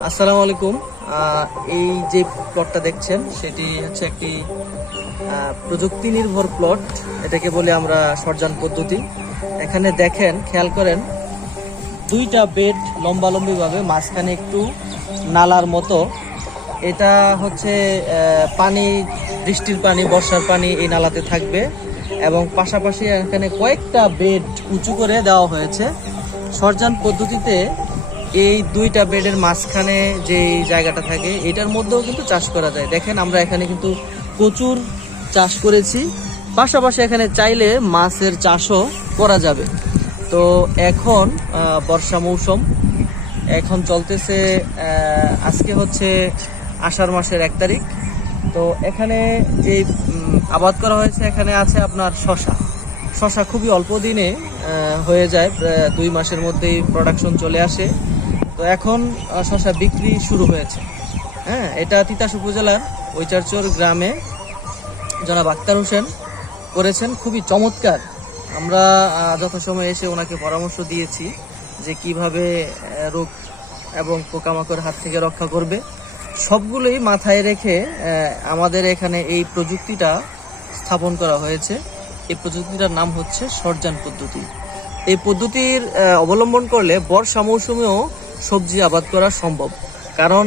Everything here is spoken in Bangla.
আসসালামু আলাইকুম। এই যে প্লটটা দেখছেন সেটি হচ্ছে একটি প্রযুক্তি নির্ভর প্লট। এটাকে বলে আমরা সরজান পদ্ধতি। এখানে দেখেন, খেয়াল করেন, দুইটা বেড লম্বালম্বি ভাবে, মাঝখানে একটু নালার মতো। এটা হচ্ছে পানি, বৃষ্টির পানি, বর্ষার পানি এই নালাতে থাকবে এবং পাশাপাশি এখানে কয়েকটা বেড উঁচু করে দেওয়া হয়েছে। সরজান পদ্ধতিতে এই দুইটা বেডের মাঝখানে যে জায়গাটা থাকে এটার মধ্যেও কিন্তু চাষ করা যায়। দেখেন, আমরা এখানে কিন্তু প্রচুর চাষ করেছি। পাশাপাশি এখানে চাইলে মাছের চাষও করা যাবে। তো এখন বর্ষা মৌসুম, এখন চলতেছে, আজকে হচ্ছে আষাঢ় মাসের 1 তারিখ। তো এখানে যে আবাদ করা হয়েছে, এখানে আছে আপনার শশা খুবই অল্প দিনে হয়ে যায়, 2 মাসের মধ্যেই প্রোডাকশন চলে আসে। তো এখন শশা বিক্রি শুরু হয়েছে। হ্যাঁ, এটা তিতাস উপজেলার ঐচারচর গ্রামে জনাব আক্তার হোসেন করেছেন, খুবই চমৎকার। আমরা যথাসময়ে এসে ওনাকে পরামর্শ দিয়েছি যে কিভাবে রোগ এবং পোকামাকড় হাত থেকে রক্ষা করবে। সবগুলোই মাথায় রেখে আমাদের এখানে এই প্রযুক্তিটা স্থাপন করা হয়েছে। এই প্রযুক্তিটার নাম হচ্ছে সরজান পদ্ধতি। এই পদ্ধতির অবলম্বন করলে বর্ষা মৌসুমেও সবজি আবাদ করা সম্ভব। কারণ